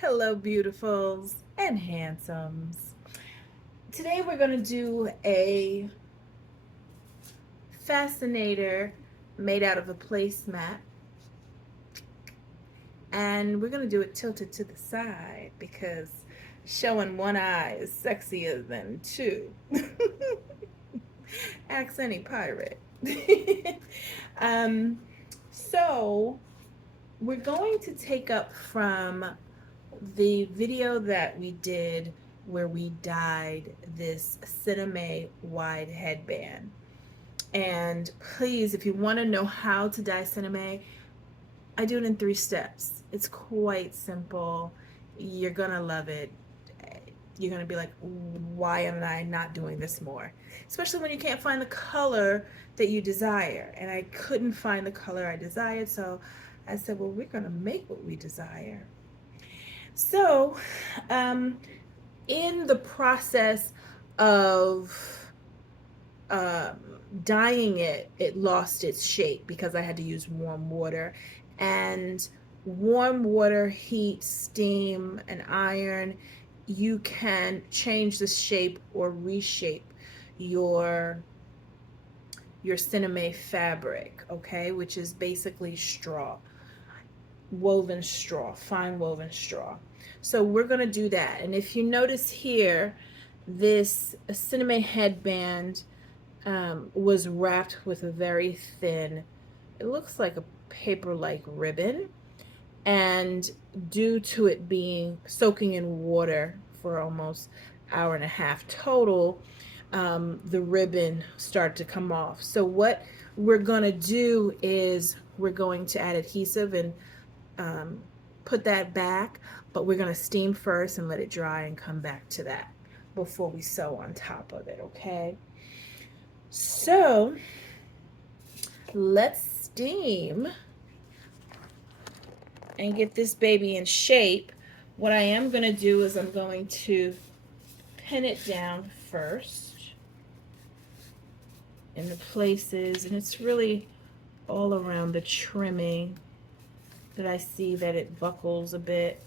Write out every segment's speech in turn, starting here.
Hello, beautifuls and handsomes. Today we're going to do a fascinator made out of a placemat, and we're going to do it tilted to the side because showing one eye is sexier than two. Ask any pirate. um, so we're going to take up from the video that we did where we dyed this cinema wide headband. And please, if you want to know how to dye cinema, I do it in 3 steps. It's quite simple. You're gonna love it. You're gonna be like, why am I not doing this more? Especially when you can't find the color that you desire. And I couldn't find the color I desired, so I said, well, we're gonna make what we desire. So, um, in the process of um, dyeing it, it lost its shape because I had to use warm water. And warm water, heat, steam, and iron, you can change the shape or reshape your cinema fabric, okay, which is basically straw, woven straw, fine woven straw. So we're going to do that. And if you notice here, this cinema headband was wrapped with a very thin, it looks like a paper-like ribbon. And due to it being soaking in water for almost hour and a half total, the ribbon started to come off. So what we're going to do is we're going to add adhesive and um, put that back, but we're going to steam first and let it dry and come back to that before we sew on top of it, okay? So let's steam and get this baby in shape. What I am going to do is I'm going to pin it down first in the places, and it's really all around the trimming that I see that it buckles a bit.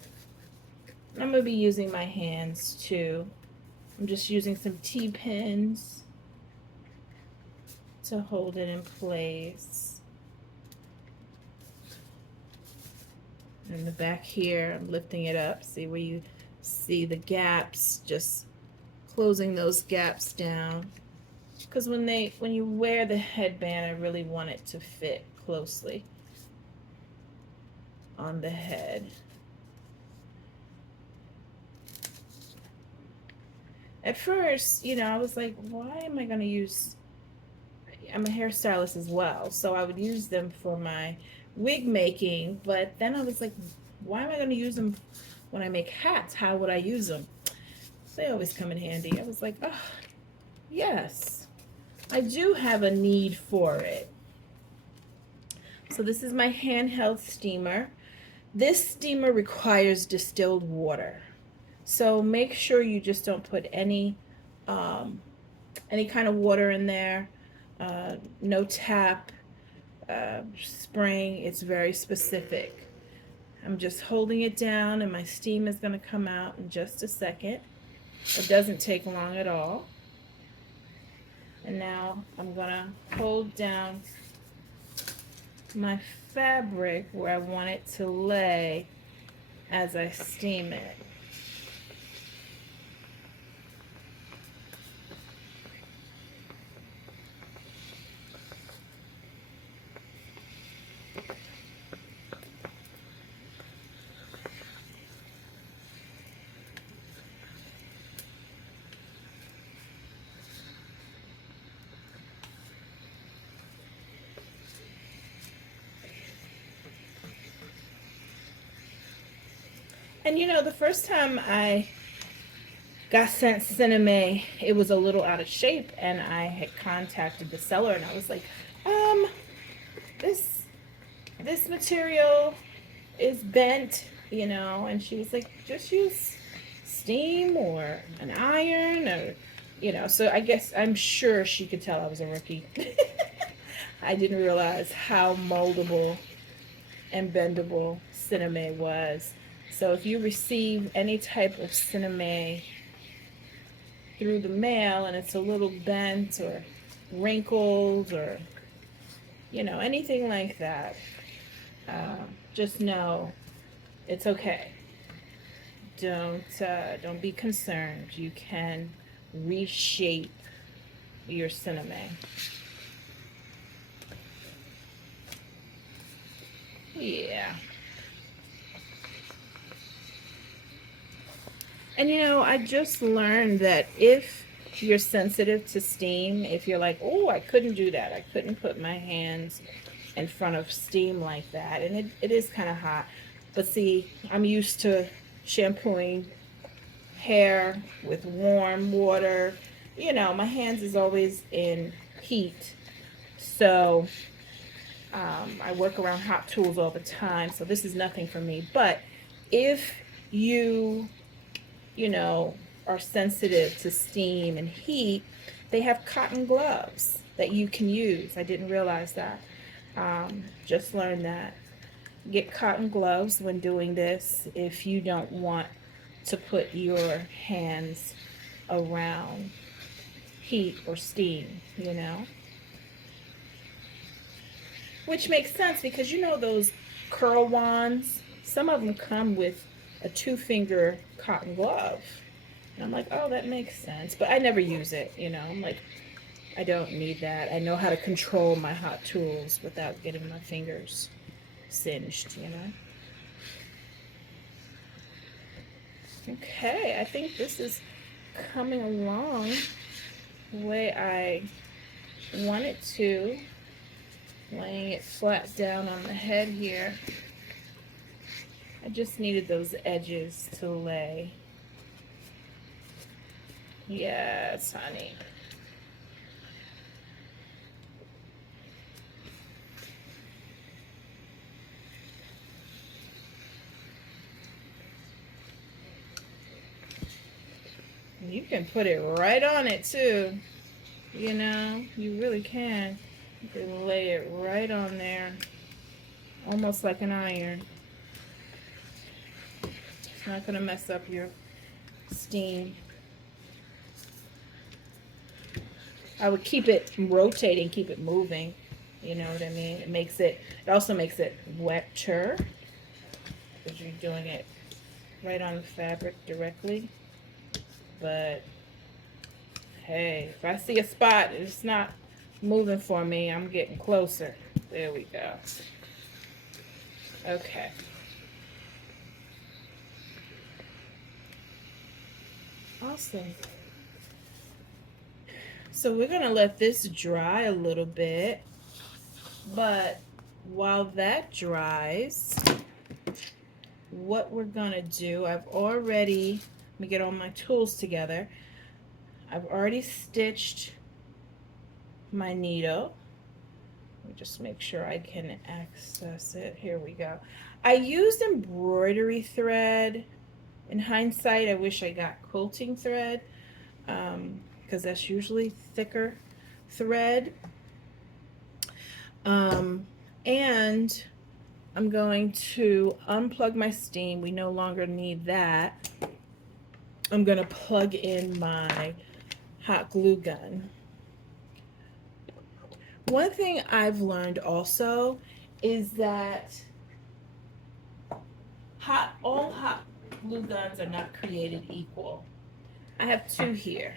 I'm going to be using my hands too. I'm just using some T-pins to hold it in place. In the back here, I'm lifting it up. See where you see the gaps, just closing those gaps down. Because when you wear the headband, I really want it to fit closely on the head. At first, I was like, why am I going to use, I'm a hairstylist as well, so I would use them for my wig making, but then I was like, why am I going to use them when I make hats? How would I use them? They always come in handy. I was like, oh, yes, I do have a need for it. So this is my handheld steamer. This steamer requires distilled water. So make sure you just don't put any kind of water in there. No tap, spring. It's very specific. I'm just holding it down and my steam is going to come out in just a second. It doesn't take long at all. And now I'm going to hold down my fabric where I want it to lay as I steam it. And the first time I got sent cinema, it was a little out of shape, and I had contacted the seller, and I was like, this material is bent, and she was like, just use steam or an iron, or so I guess I'm sure she could tell I was a rookie. I didn't realize how moldable and bendable cinema was. So if you receive any type of cinnamon through the mail and it's a little bent or wrinkled or, you know, anything like that, just know it's okay. Don't be concerned. You can reshape your cinnamon. Yeah. And you know, I just learned that if you're sensitive to steam, if you're like, oh, I couldn't do that, I couldn't put my hands in front of steam like that, and it is kind of hot. But see, I'm used to shampooing hair with warm water. You know, my hands is always in heat. So I work around hot tools all the time, so this is nothing for me. But if you know, are sensitive to steam and heat, they have cotton gloves that you can use. I didn't realize that. Just learned that. Get cotton gloves when doing this if you don't want to put your hands around heat or steam, you know? Which makes sense because you know those curl wands, some of them come with a 2-finger cotton glove. And I'm like, oh, that makes sense. But I never use it, you know. I'm like, I don't need that. I know how to control my hot tools without getting my fingers singed, you know. Okay, I think this is coming along the way I want it to. Laying it flat down on the head here. I just needed those edges to lay. Yes, honey. You can put it right on it too. You know, you really can. You can lay it right on there. Almost like an iron. It's not going to mess up your steam. I would keep it rotating, keep it moving. You know what I mean? It also makes it wetter because you're doing it right on the fabric directly. But hey, if I see a spot and it's not moving for me, I'm getting closer. There we go. Okay. Awesome. So we're going to let this dry a little bit. But while that dries, what we're going to do, let me get all my tools together. I've already stitched my needle. Let me just make sure I can access it. Here we go. I used embroidery thread. In hindsight, I wish I got quilting thread because that's usually thicker thread. And I'm going to unplug my steam. We no longer need that. I'm going to plug in my hot glue gun. One thing I've learned also is that all hot glue guns are not created equal. I have 2 here.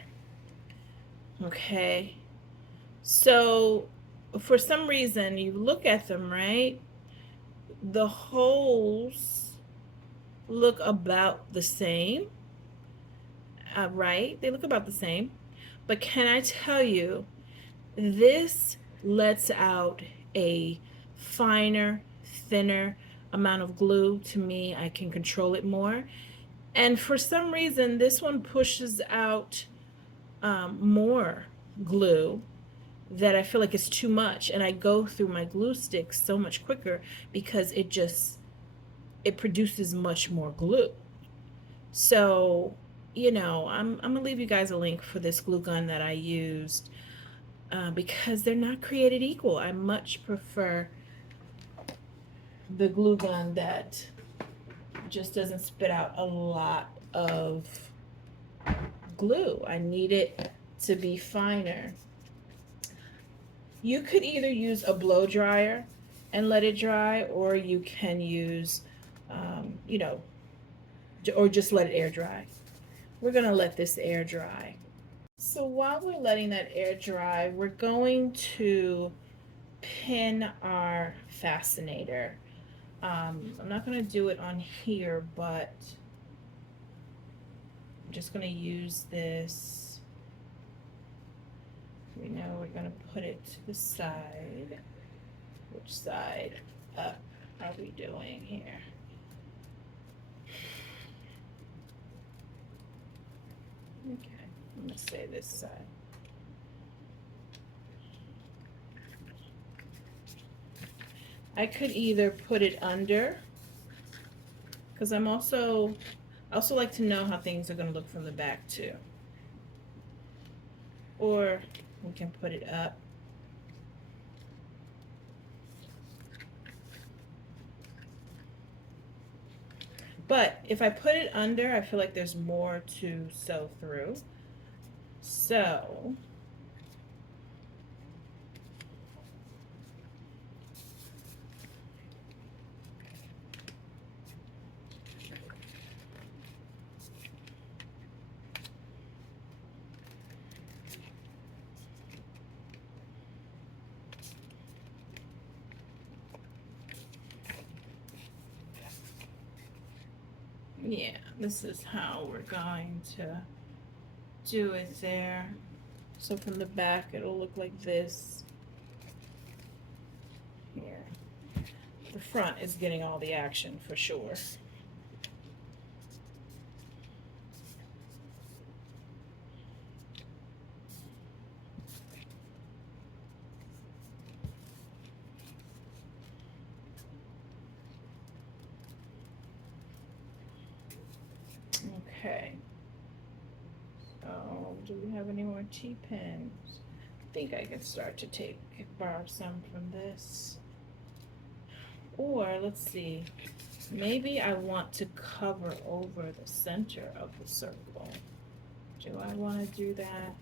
Okay. So for some reason, you look at them, right? The holes look about the same, right? They look about the same. But can I tell you, this lets out a finer, thinner amount of glue. To me, I can control it more. And for some reason, this one pushes out more glue that I feel like is too much, and I go through my glue sticks so much quicker because it produces much more glue. So, you know, I'm gonna leave you guys a link for this glue gun that I used because they're not created equal. I much prefer the glue gun that just doesn't spit out a lot of glue. I need it to be finer. You could either use a blow dryer and let it dry, or you can use, you know, or just let it air dry. We're gonna let this air dry. So while we're letting that air dry, we're going to pin our fascinator. I'm not gonna do it on here, but I'm just gonna use this. We know we're gonna put it to the side. Which side up are we doing here? Okay, I'm gonna say this side. I could either put it under, because I also like to know how things are gonna look from the back too. Or we can put it up. But if I put it under, I feel like there's more to sew through. So yeah, this is how we're going to do it there. So from the back, it'll look like this. Here. The front is getting all the action for sure. Okay. So, do we have any more T-pins? I think I could start to borrow some from this. Or, let's see, maybe I want to cover over the center of the circle. Do I want to do that?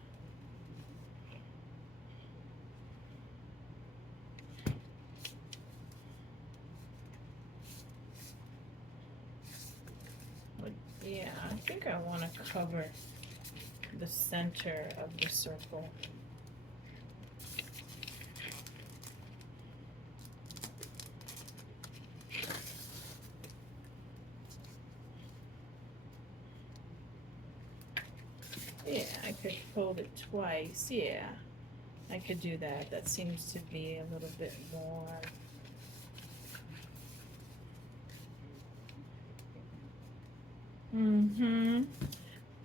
Yeah, I think I want to cover the center of the circle. Yeah, I could fold it twice. Yeah, I could do that. That seems to be a little bit more.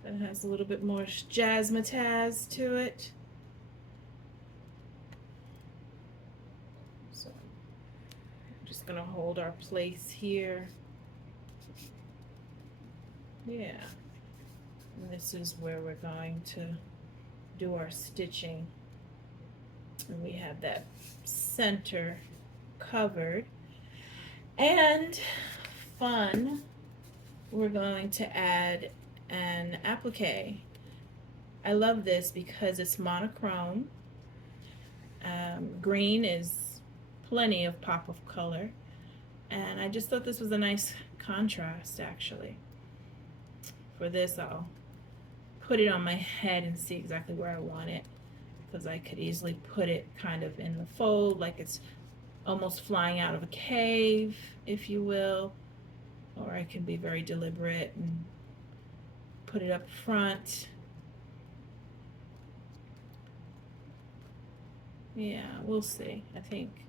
That has a little bit more jazzmatazz to it. So I'm just gonna hold our place here. Yeah. And this is where we're going to do our stitching. And we have that center covered. And fun, we're going to add an applique. I love this because it's monochrome. Green is plenty of pop of color. And I just thought this was a nice contrast actually. For this, I'll put it on my head and see exactly where I want it, because I could easily put it kind of in the fold like it's almost flying out of a cave, if you will, or I can be very deliberate and put it up front. Yeah, we'll see. I think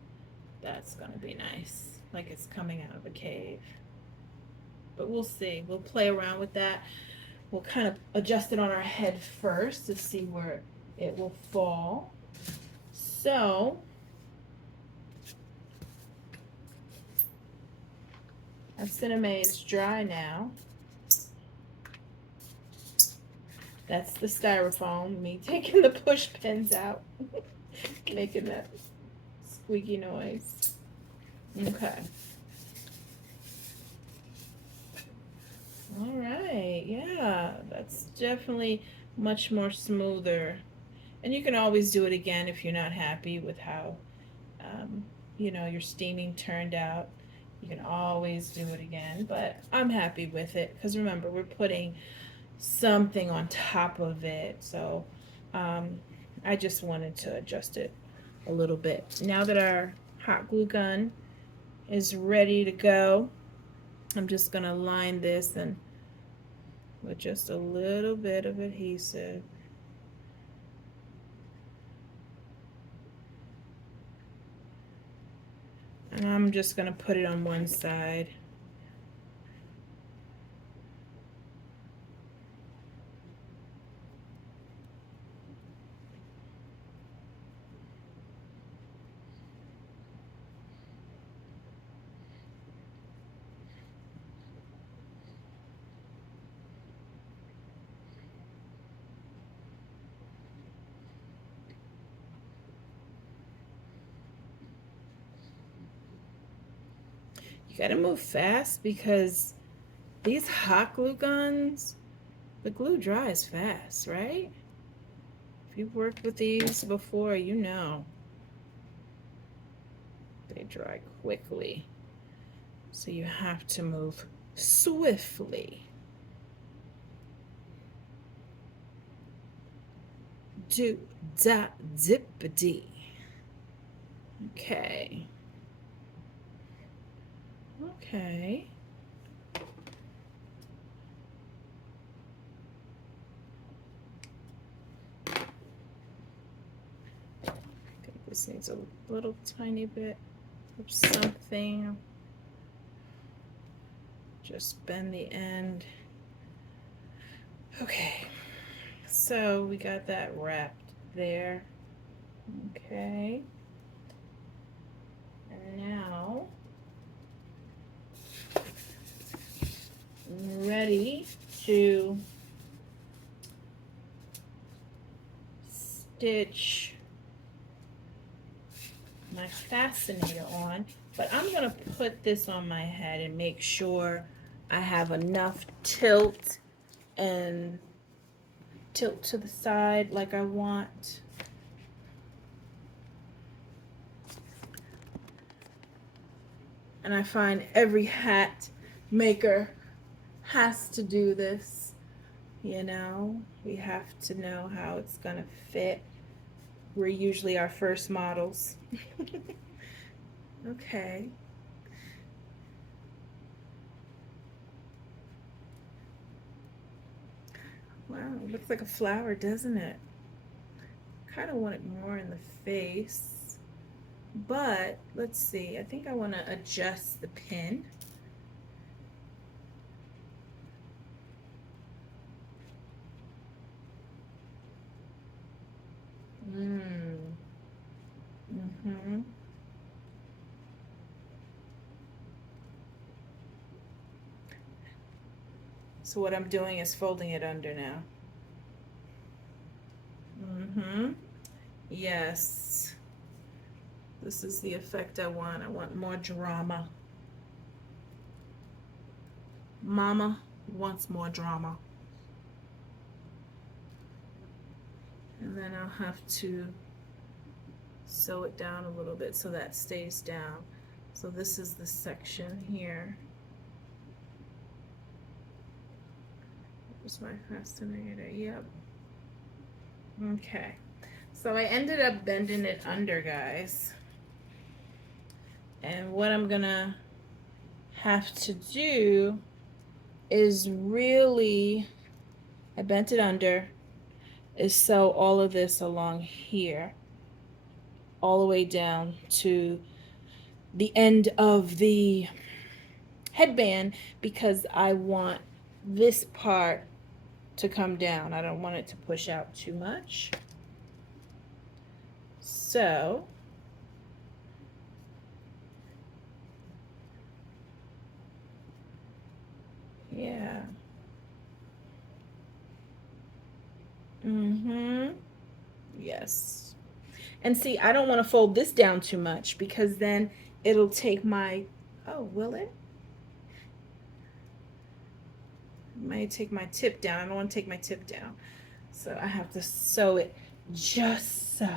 that's gonna be nice, like it's coming out of a cave, but we'll see. We'll play around with that. We'll kind of adjust it on our head first to see where it will fall. So our cinnamon is dry now. That's the styrofoam, me taking the push pins out, making that squeaky noise. Okay. Yeah, that's definitely much more smoother. And you can always do it again if you're not happy with how, um, your steaming turned out. You can always do it again, but I'm happy with it because remember, we're putting something on top of it. So um, I just wanted to adjust it a little bit. Now that our hot glue gun is ready to go, I'm just going to line this and with just a little bit of adhesive. And I'm just going to put it on one side. You got to move fast because these hot glue guns, the glue dries fast, right? If you've worked with these before, you know they dry quickly. So you have to move swiftly. Do da zippity. Okay. Okay. I think this needs a little tiny bit of something. Just bend the end. Okay. So we got that wrapped there. Okay. And now I'm ready to stitch my fascinator on, but I'm going to put this on my head and make sure I have enough tilt and tilt to the side like I want. And I find every hat maker has to do this, we have to know how it's gonna fit. We're usually our first models. Okay. Wow, it looks like a flower, doesn't it? Kind of want it more in the face, but let's see. I think I want to adjust the pin. Mm-hmm. So what I'm doing is folding it under now. Mm-hmm. Yes. This is the effect I want. I want more drama. Mama wants more drama. And then I'll have to sew it down a little bit so that stays down. So this is the section here. Here's my fascinator. Yep. Okay. So I ended up bending it under, guys. And what I'm gonna have to do is really, I bent it under, is sew all of this along here, all the way down to the end of the headband, because I want this part to come down. I don't want it to push out too much. So yeah. Mm-hmm. Yes. And see, I don't want to fold this down too much because then it'll take my, oh, will it? might take my tip down. I don't want to take my tip down. So I have to sew it just so.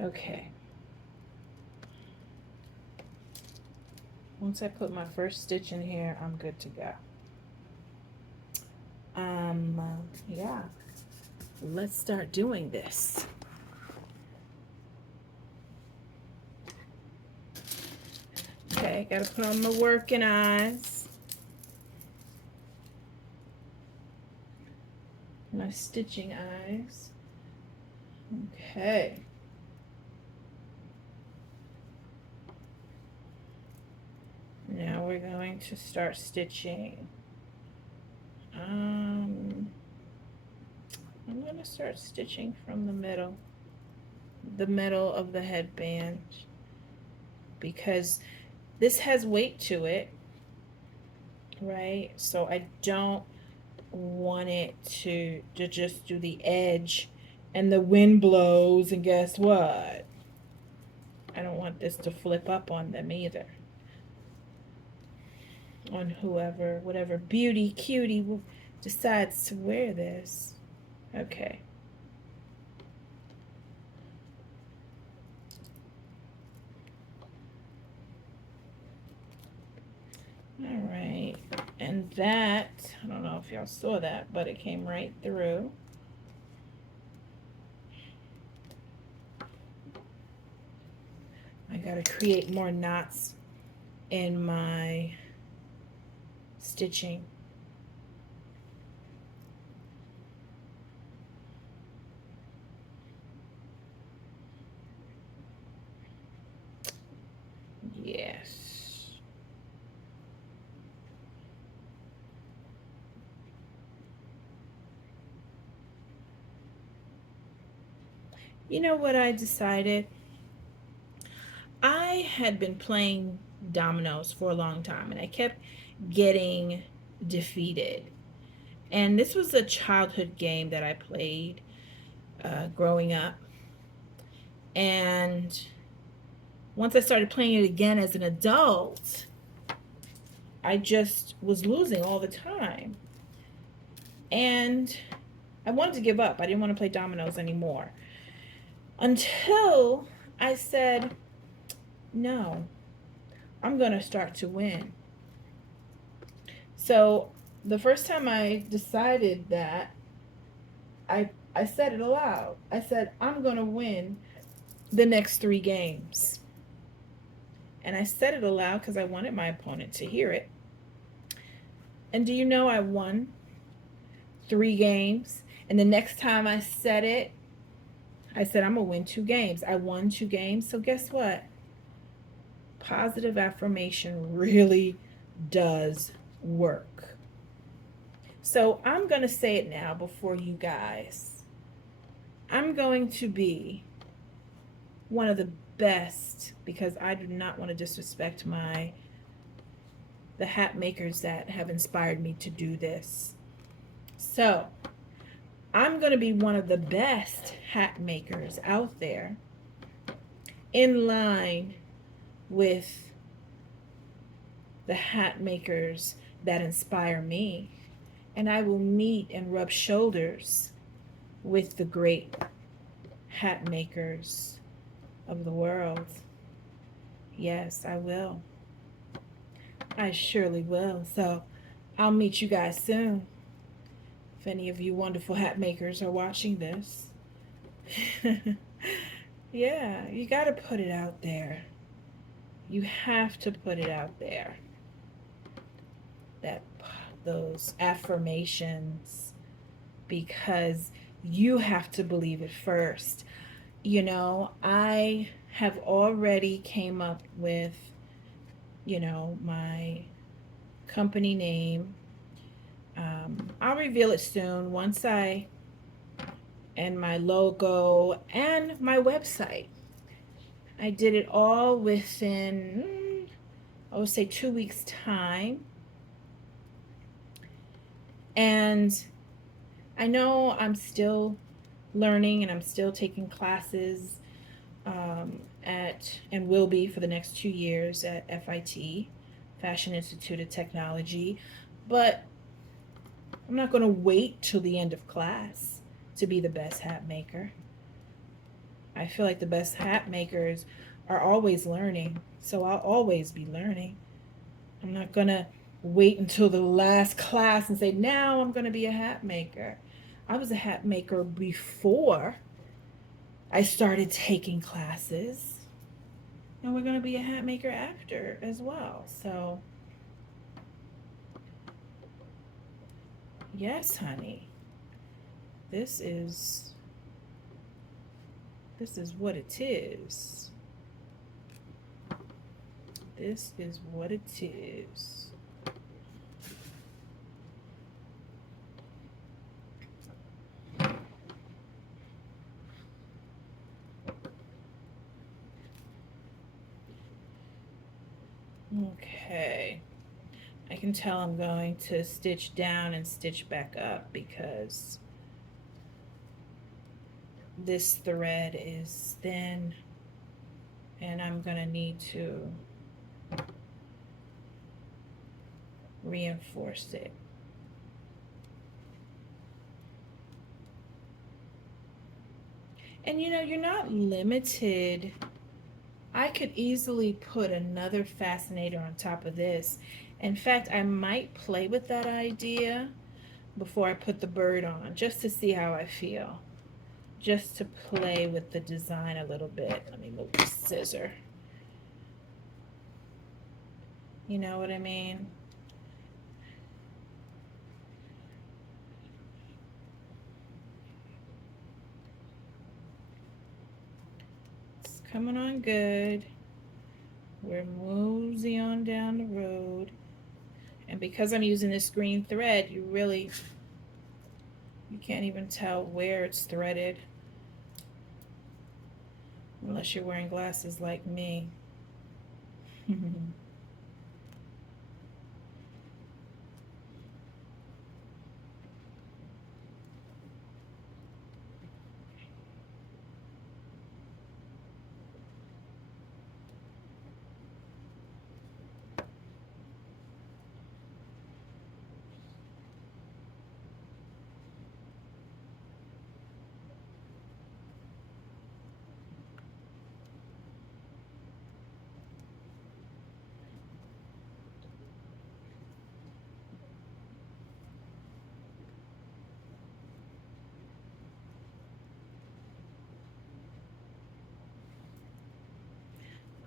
Okay. Once I put my first stitch in here, I'm good to go. Yeah. Let's start doing this. Okay, gotta put on my working eyes. My stitching eyes. Okay. Now we're going to start stitching. I'm going to start stitching from the middle of the headband, because this has weight to it, right? So I don't want it to just do the edge and the wind blows, and guess what? I don't want this to flip up on them either. On whatever beauty cutie decides to wear this. Okay. All right. And that, I don't know if y'all saw that, but it came right through. I gotta create more knots in my stitching. Yes. You know what I decided? I had been playing dominoes for a long time, and I kept getting defeated. And this was a childhood game that I played growing up. And once I started playing it again as an adult, I just was losing all the time. And I wanted to give up. I didn't want to play dominoes anymore. Until I said, no, I'm going to start to win. So the first time I decided that, I said it aloud. I said, I'm going to win the next 3 games. And I said it aloud because I wanted my opponent to hear it. And do you know I won 3 games? And the next time I said it, I said, I'm going to win 2 games. I won 2 games. So guess what? Positive affirmation really does work. So I'm going to say it now before you guys. I'm going to be one of the best, because I do not want to disrespect the hat makers that have inspired me to do this. So I'm going to be one of the best hat makers out there, in line with the hat makers that inspire me. And I will meet and rub shoulders with the great hat makers of the world. Yes, I will. I surely will. So I'll meet you guys soon. If any of you wonderful hat makers are watching this. Yeah, you got to put it out there. You have to put it out there. Those affirmations, because you have to believe it first. You know, I have already came up with, my company name. I'll reveal it soon and my logo and my website. I did it all within, I would say 2 weeks time. And I know I'm still learning, and I'm still taking classes and will be for the next 2 years at FIT, Fashion Institute of Technology. But I'm not going to wait till the end of class to be the best hat maker. I feel like the best hat makers are always learning, so I'll always be learning. I'm not going to wait until the last class and say, now I'm going to be a hat maker. I was a hat maker before I started taking classes, and we're going to be a hat maker after as well. So, yes, honey. This is what it is. This is what it is. Okay. I can tell I'm going to stitch down and stitch back up because this thread is thin and I'm going to need to reinforce it. And you know, you're not limited. I could easily put another fascinator on top of this. In fact, I might play with that idea before I put the bird on, just to see how I feel. Just to play with the design a little bit. Let me move the scissor. You know what I mean? It's coming on good. We're mosey on down the road. And because I'm using this green thread, you can't even tell where it's threaded. Unless you're wearing glasses like me.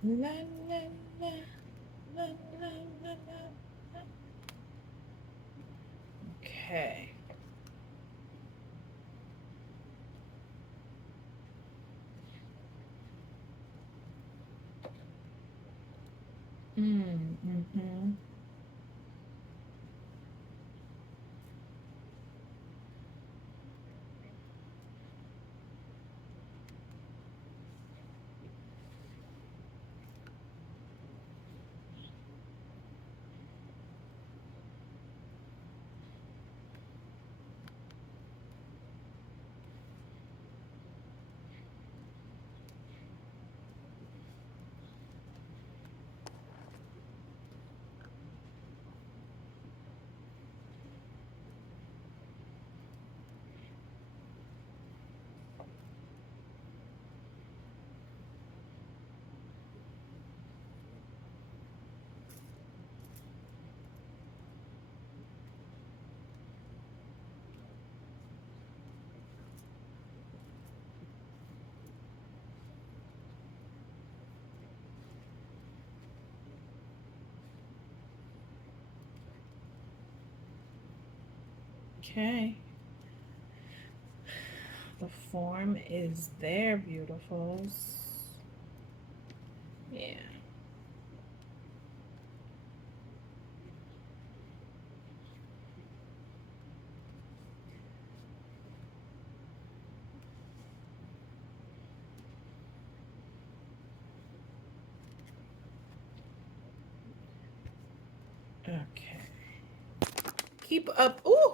La, la, la, la, la, la, la. Okay. Mm-hmm. Okay. The form is there, beautifuls. Yeah. Okay. Keep up. Ooh.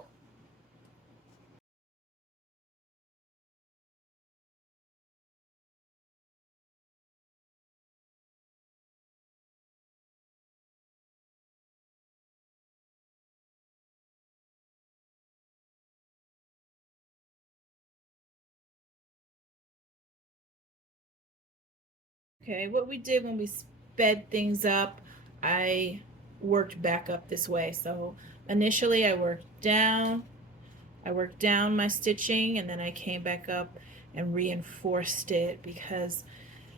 Okay, what we did when we sped things up, I worked back up this way. So initially I worked down my stitching, and then I came back up and reinforced it because,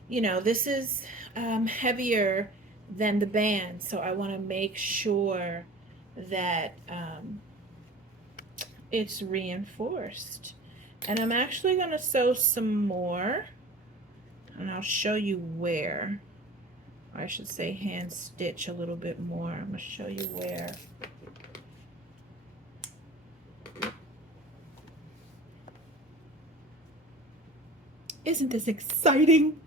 you know, this is heavier than the band. So I want to make sure that it's reinforced. And I'm actually going to sew some more, and I'll show you where. I should say hand stitch a little bit more. I'm going to show you where. Isn't this exciting?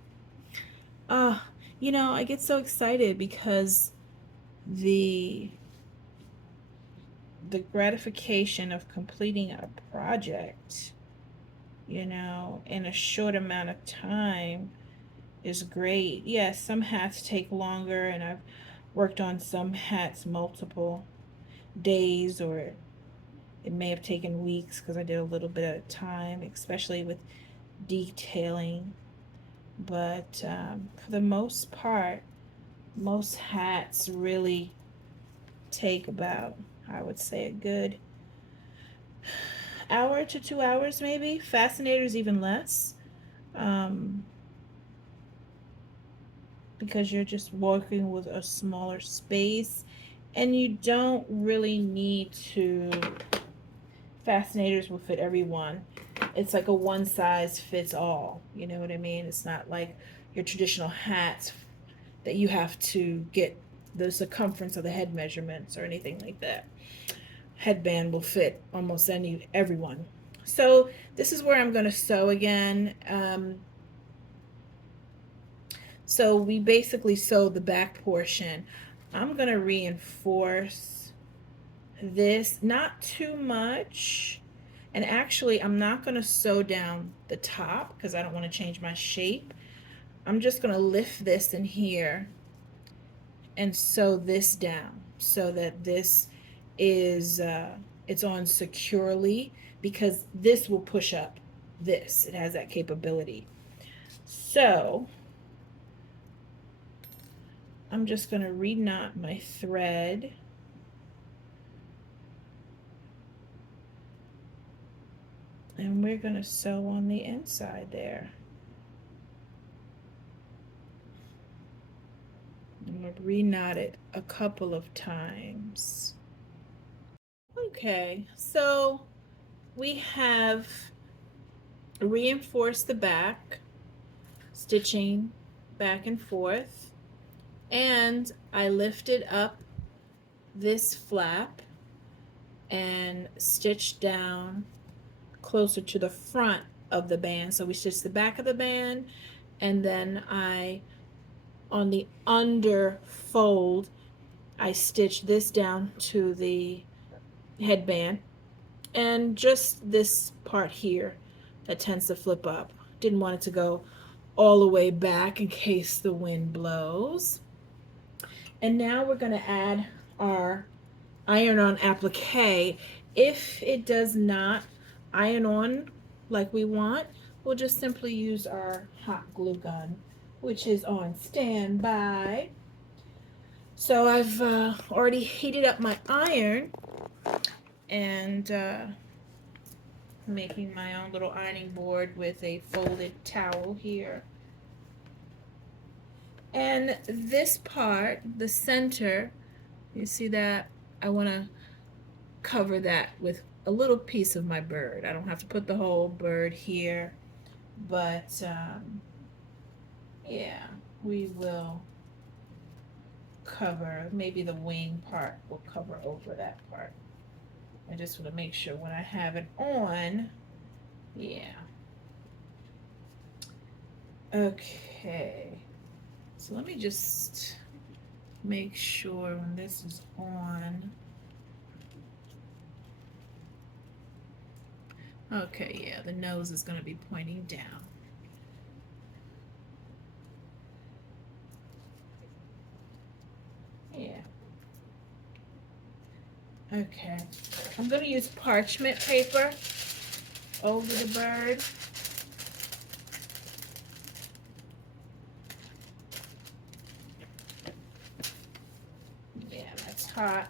You know, I get so excited because the gratification of completing a project, you know, in a short amount of time is great. Yes, some hats take longer, and I've worked on some hats multiple days, or it may have taken weeks because I did a little bit of time, especially with detailing. But for the most part, most hats really take about, I would say, a good hour to 2 hours, maybe. Fascinators even less, um, because you're just working with a smaller space, and you don't really need to. Fascinators will fit everyone. It's like a one size fits all. You know what I mean? It's not like your traditional hats that you have to get the circumference of the head measurements or anything like that. Headband will fit almost everyone. So this is where I'm going to sew again. So we basically sewed the back portion. I'm going to reinforce this, not too much. And actually, I'm not going to sew down the top because I don't want to change my shape. I'm just going to lift this in here and sew this down so that this is it's on securely, because this will push up this. It has that capability. So I'm just going to reknot my thread. And we're going to sew on the inside there. I'm going to reknot it a couple of times. Okay, so we have reinforced the back, stitching back and forth, and I lifted up this flap and stitched down closer to the front of the band. So we stitched the back of the band, and then on the under fold, I stitched this down to the headband, and just this part here that tends to flip up. Didn't want it to go all the way back in case the wind blows. And now we're going to add our iron-on applique. If it does not iron on like we want, we'll just simply use our hot glue gun, which is on standby. So I've already heated up my iron, and making my own little ironing board with a folded towel here. And this part, the center, you see that? I want to cover that with a little piece of my bird. I don't have to put the whole bird here, but yeah, we will cover, maybe the wing part will cover over that part. I just want to make sure when I have it on, yeah. Okay, so let me just make sure when this is on. Okay, yeah, the nose is going to be pointing down. Yeah. Okay, I'm going to use parchment paper over the bird. hot.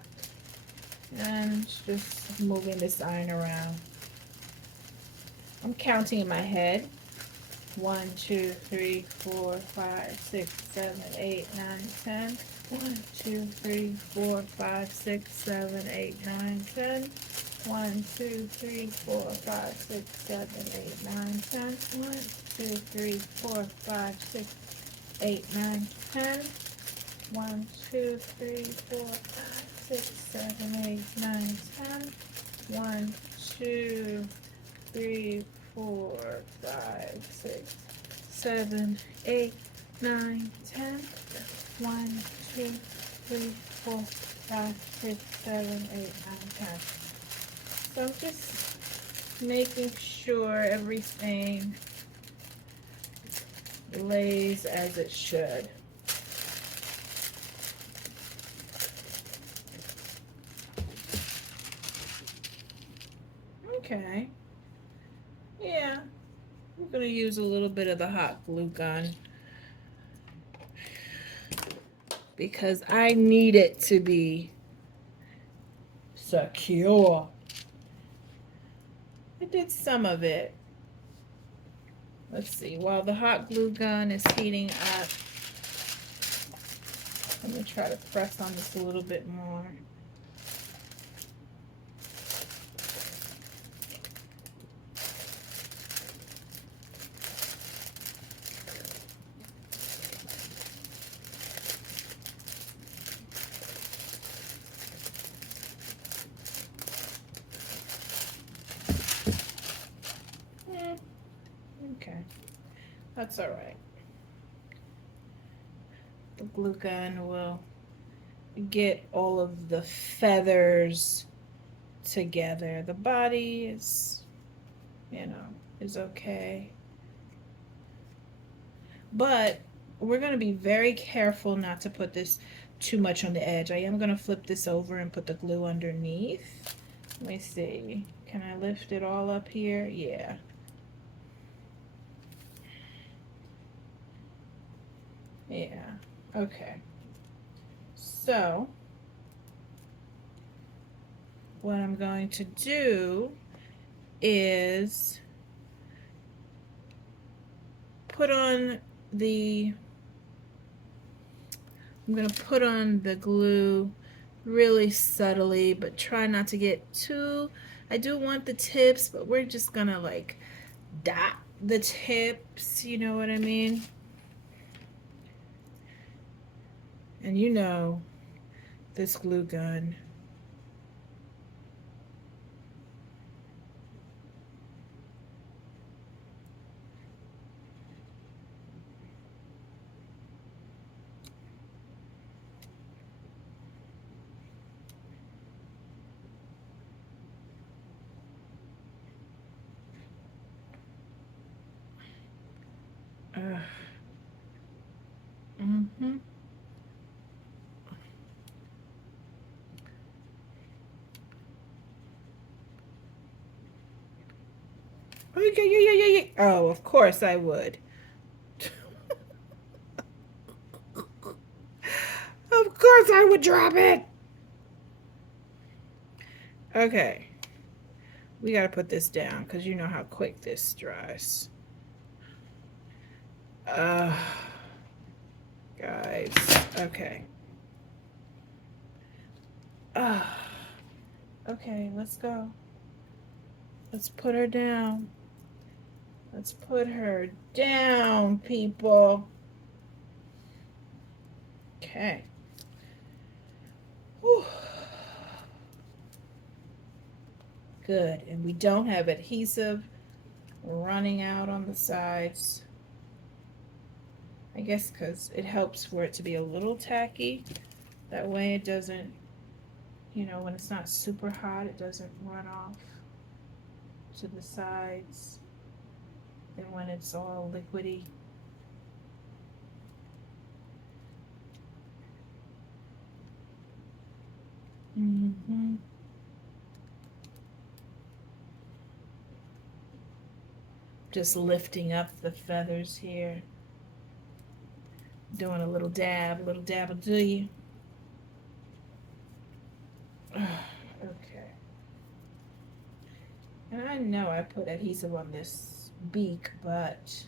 And just moving this iron around. I'm counting in my head. 1, 2, 3, 4, 5, 6, 7, 8, 9, 10. 1, 2, 3, 4, 5, 6, 7, 8, 9, 10. 1, 2, 3, 4, 5, 6, 7, 8, 9, 10. 1, 2, 3, 4, 5, 6, 8, 9, 10. 1, 2, 3, 4, 5, 6, 7, 8, 9, 10. 1, 2, 3, 4, 5, 6, 7, 8, 9, 10. 1, 2, 3, 4, 5, 6, 7, 8, 9, 10. So I'm just making sure everything lays as it should. Okay. Yeah. I'm going to use a little bit of the hot glue gun because I need it to be secure. I did some of it. Let's see. While the hot glue gun is heating up, let me try to press on this a little bit more. Okay, that's all right. The glue gun will get all of the feathers together. The body is, is okay. But we're going to be very careful not to put this too much on the edge. I am going to flip this over and put the glue underneath. Let me see. Can I lift it all up here? Yeah. Yeah. Okay. So what I'm going to do is put on the I'm going to put on the glue really subtly, but try not to get too, I do want the tips, but we're just going to like dot the tips, you know what I mean? And you know, this glue gun. Mm-hmm. Oh, of course I would. Of course I would drop it. Okay. We got to put this down because you know how quick this dries. Guys. Okay. Okay, let's go. Let's put her down. Let's put her down, people. Okay. Whew. Good. And we don't have adhesive running out on the sides. I guess because it helps for it to be a little tacky. That way it doesn't, when it's not super hot, it doesn't run off to the sides. And when it's all liquidy. Mm-hmm. Just lifting up the feathers here. Doing a little dab will do you. And I know I put adhesive on this beak, but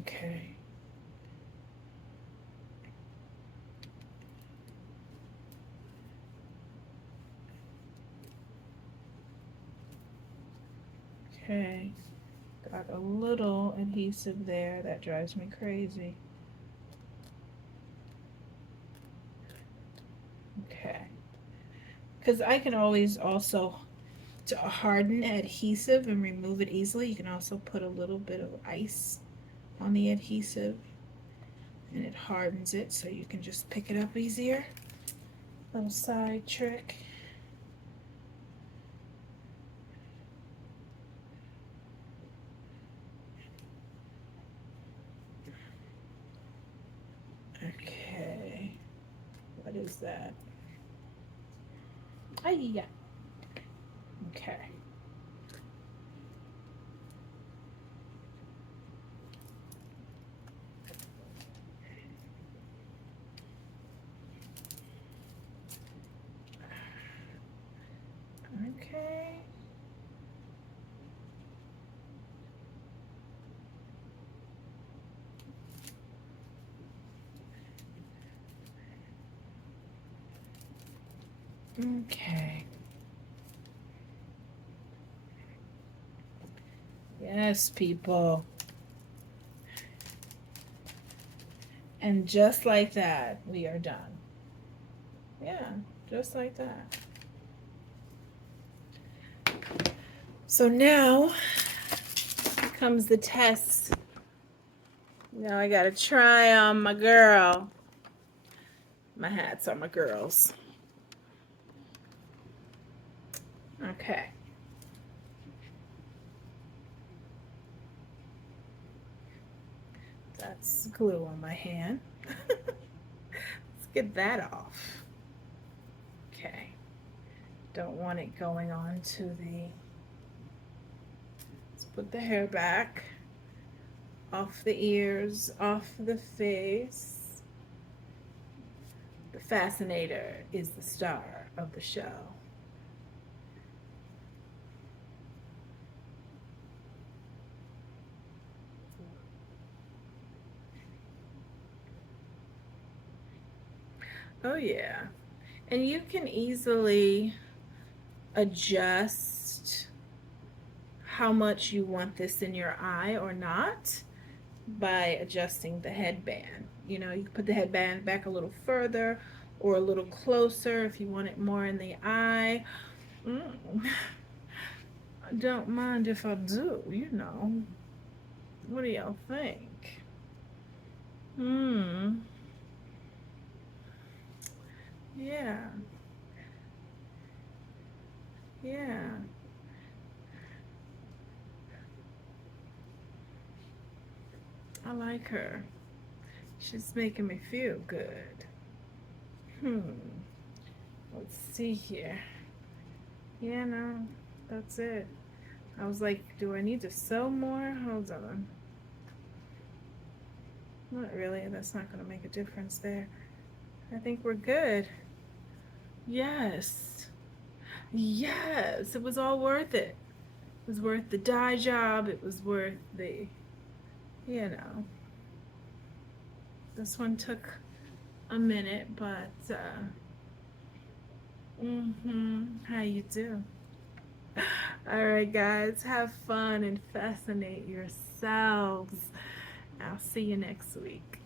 okay. Okay, got a little adhesive there. That drives me crazy. Okay, because I can always also, to harden adhesive and remove it easily, you can also put a little bit of ice on the adhesive and it hardens it so you can just pick it up easier. Little side trick. Okay, what is that? Oh yeah. Okay. Okay. Okay. Yes, people. And just like that, we are done. Yeah, just like that. So now comes the test. Now I gotta try on my girl. My hats are my girls. Okay. That's glue on my hand. Let's get that off. Okay. Don't want it going on to the... Let's put the hair back. Off the ears, off the face. The Fascinator is the star of the show. Oh yeah. And you can easily adjust how much you want this in your eye or not by adjusting the headband. You know, you can put the headband back a little further or a little closer if you want it more in the eye. I don't mind if I do, you know. What do y'all think? Yeah. Yeah. I like her. She's making me feel good. Let's see here. Yeah, no, that's it. I was like, do I need to sew more? Hold on. Not really. That's not going to make a difference there. I think we're good. Yes. Yes. It was all worth it. It was worth the dye job. It was worth the, you know. This one took a minute, but how you do? All right, guys, have fun and fascinate yourselves. I'll see you next week.